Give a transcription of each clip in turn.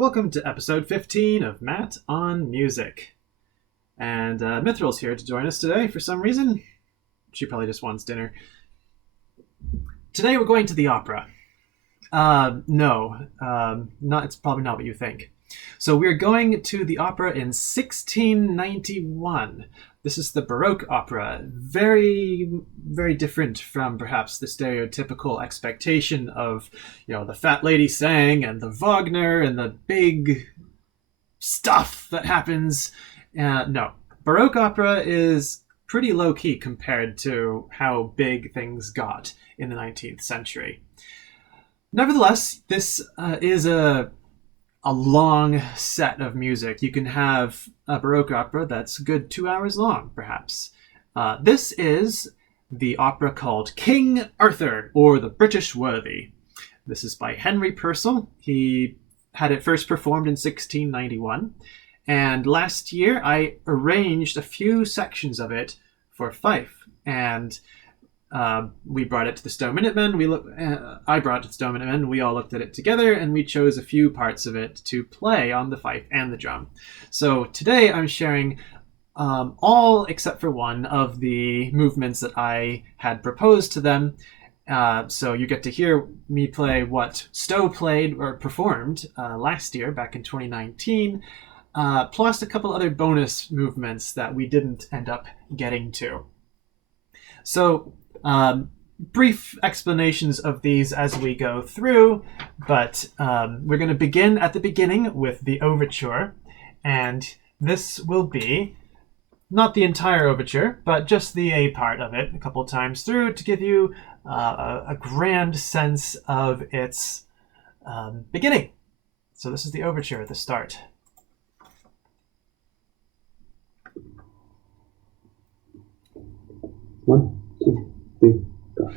Welcome to episode 15 of Matt on Music. And Mithril's here to join us today for some reason. She probably just wants dinner. Today we're going to the opera. It's probably not what you think. So we're going to the opera in 1691. This is the Baroque opera. Very, very different from perhaps the stereotypical expectation of, the fat lady sang and the Wagner and the big stuff that happens. No, Baroque opera is pretty low-key compared to how big things got in the 19th century. Nevertheless, this is a long set of music. You can have a Baroque opera that's a good 2 hours long, perhaps. This is the opera called King Arthur, or The British Worthy. This is by Henry Purcell. He had it first performed in 1691. And last year, I arranged a few sections of it for fife. And we brought it to the Stowe Minutemen. I brought it to the Stowe Minutemen. We all looked at it together, and we chose a few parts of it to play on the fife and the drum. So today I'm sharing all except for one of the movements that I had proposed to them. So you get to hear me play what Stowe played or performed last year, back in 2019, plus a couple other bonus movements that we didn't end up getting to. So brief explanations of these as we go through, but we're going to begin at the beginning with the overture, and this will be not the entire overture, but just the A part of it a couple times through to give you a grand sense of its beginning. So this is the overture at the start. One, two, three, go.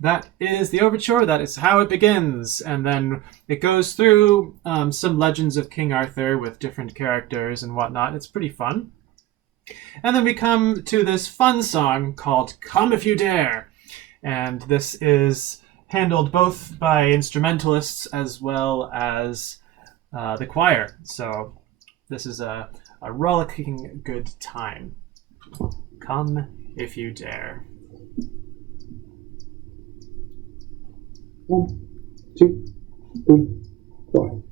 That is the overture. That is how it begins. And then it goes through some legends of King Arthur with different characters and whatnot. It's pretty fun. And then we come to this fun song called Come If You Dare. And this is handled both by instrumentalists as well as the choir. So this is a rollicking good time. Come If You Dare. 1, 2, 3, go.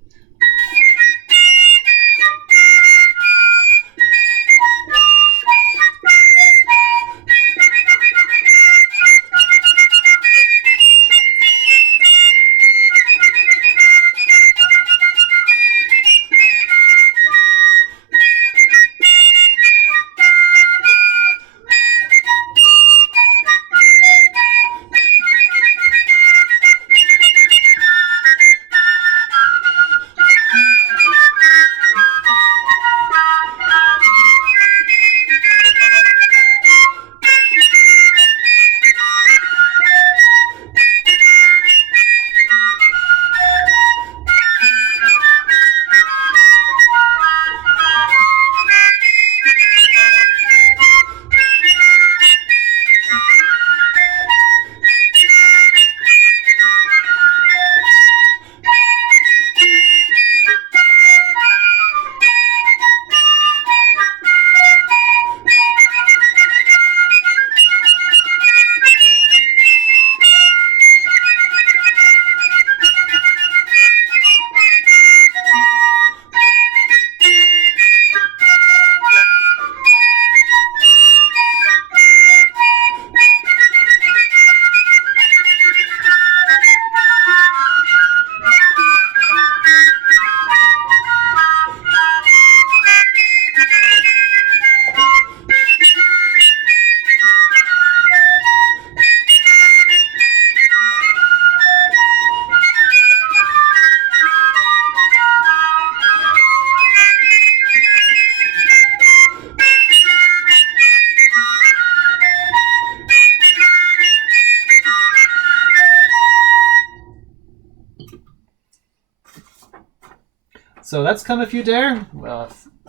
So that's Come If You Dare.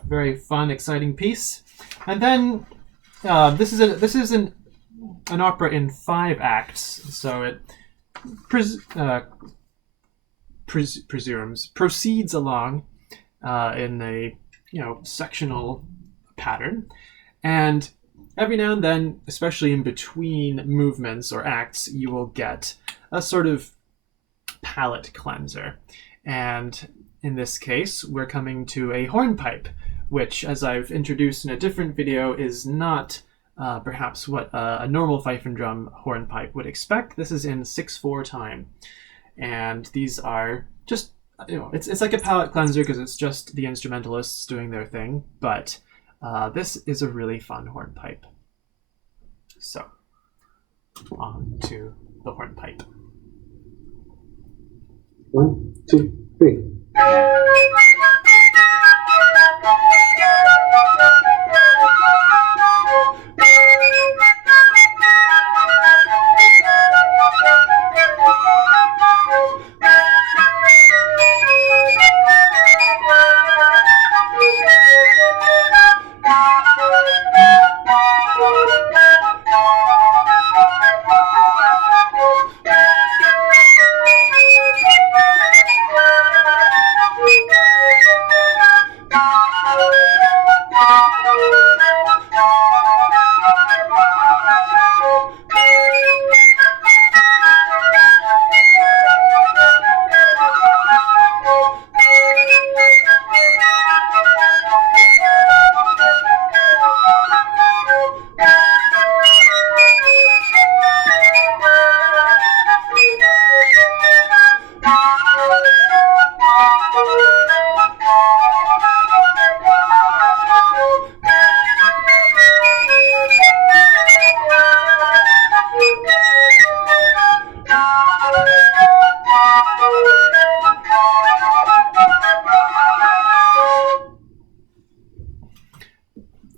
Very fun, exciting piece. And then this is an opera in 5 acts. So it proceeds along in a sectional pattern, and every now and then, especially in between movements or acts, you will get a sort of palette cleanser. And in this case, we're coming to a hornpipe, which, as I've introduced in a different video, is not perhaps what a normal fife and drum hornpipe would expect. This is in 6/4 time. And these are just, it's like a palette cleanser because it's just the instrumentalists doing their thing, but this is a really fun hornpipe. So, on to the hornpipe. 1, 2, 3.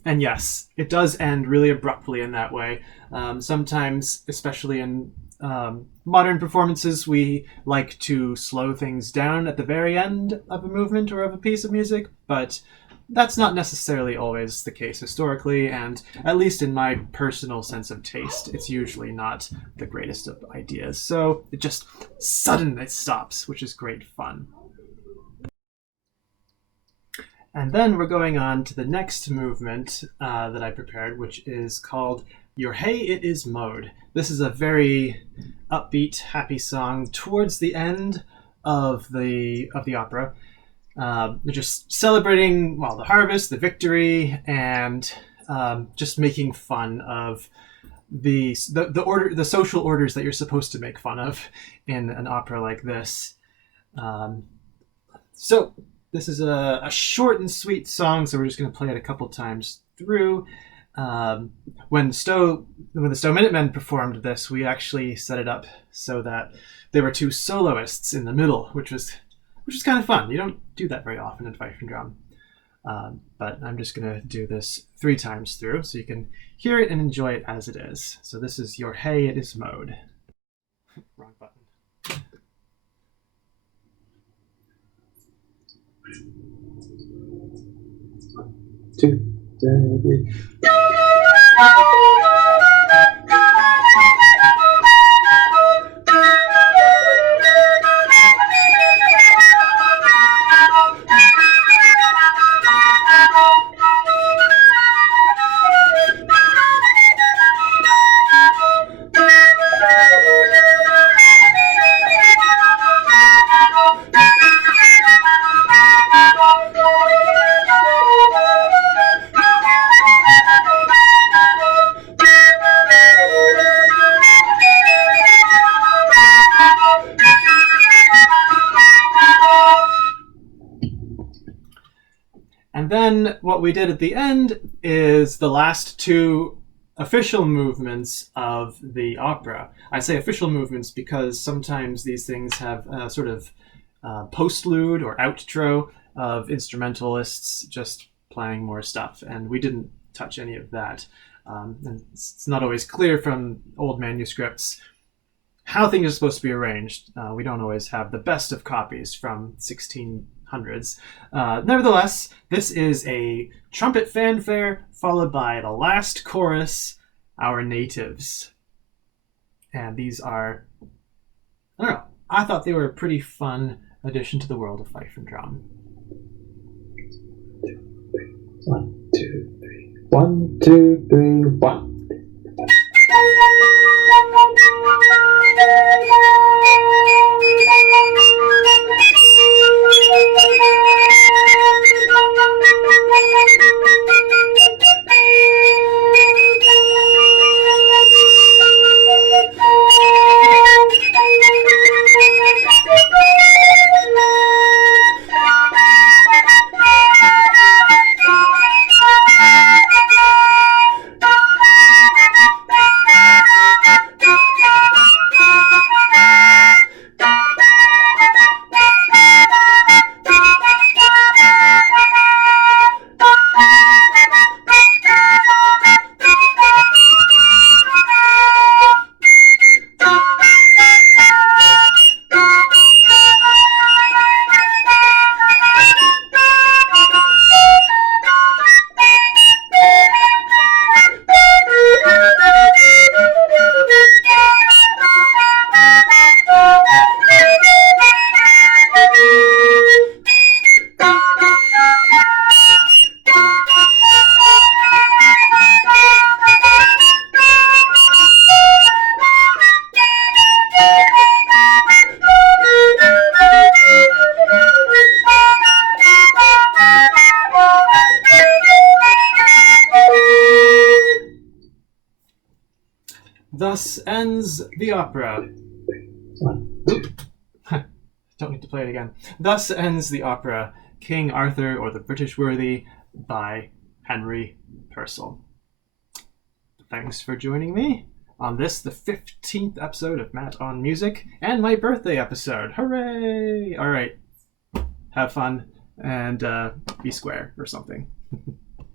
And yes, it does end really abruptly in that way. Sometimes, especially in modern performances, we like to slow things down at the very end of a movement or of a piece of music, but that's not necessarily always the case historically, and at least in my personal sense of taste, it's usually not the greatest of ideas. So it just suddenly stops, which is great fun. And then we're going on to the next movement that I prepared, which is called Your Hey It Is Mowed. This is a very upbeat, happy song towards the end of the opera. They're just celebrating, well, the harvest, the victory, and just making fun of the social orders that you're supposed to make fun of in an opera like this. So this is a short and sweet song, so we're just going to play it a couple times through. When the Stowe Minutemen performed this, we actually set it up so that there were 2 soloists in the middle, which is kind of fun. You don't do that very often in fife and drum. But I'm just going to do this 3 times through so you can hear it and enjoy it as it is. So this is Your Hey It Is Mowed. Wrong button. 2, 3. And then what we did at the end is the last 2 official movements of the opera. I say official movements because sometimes these things have a sort of postlude or outro of instrumentalists just playing more stuff, and we didn't touch any of that. And it's not always clear from old manuscripts how things are supposed to be arranged. We don't always have the best of copies from hundreds. Nevertheless, this is a trumpet fanfare followed by the last chorus, Our Natives. And these are, I don't know, I thought they were a pretty fun addition to the world of fife and drum. 1, 2, 3. 1, 2, 3, 1. Thus ends the opera. 1. Don't need to play it again. Thus ends the opera King Arthur or the British Worthy by Henry Purcell. Thanks for joining me on this, the 15th episode of Matt on Music, and my birthday episode. Hooray! All right, have fun and be square or something.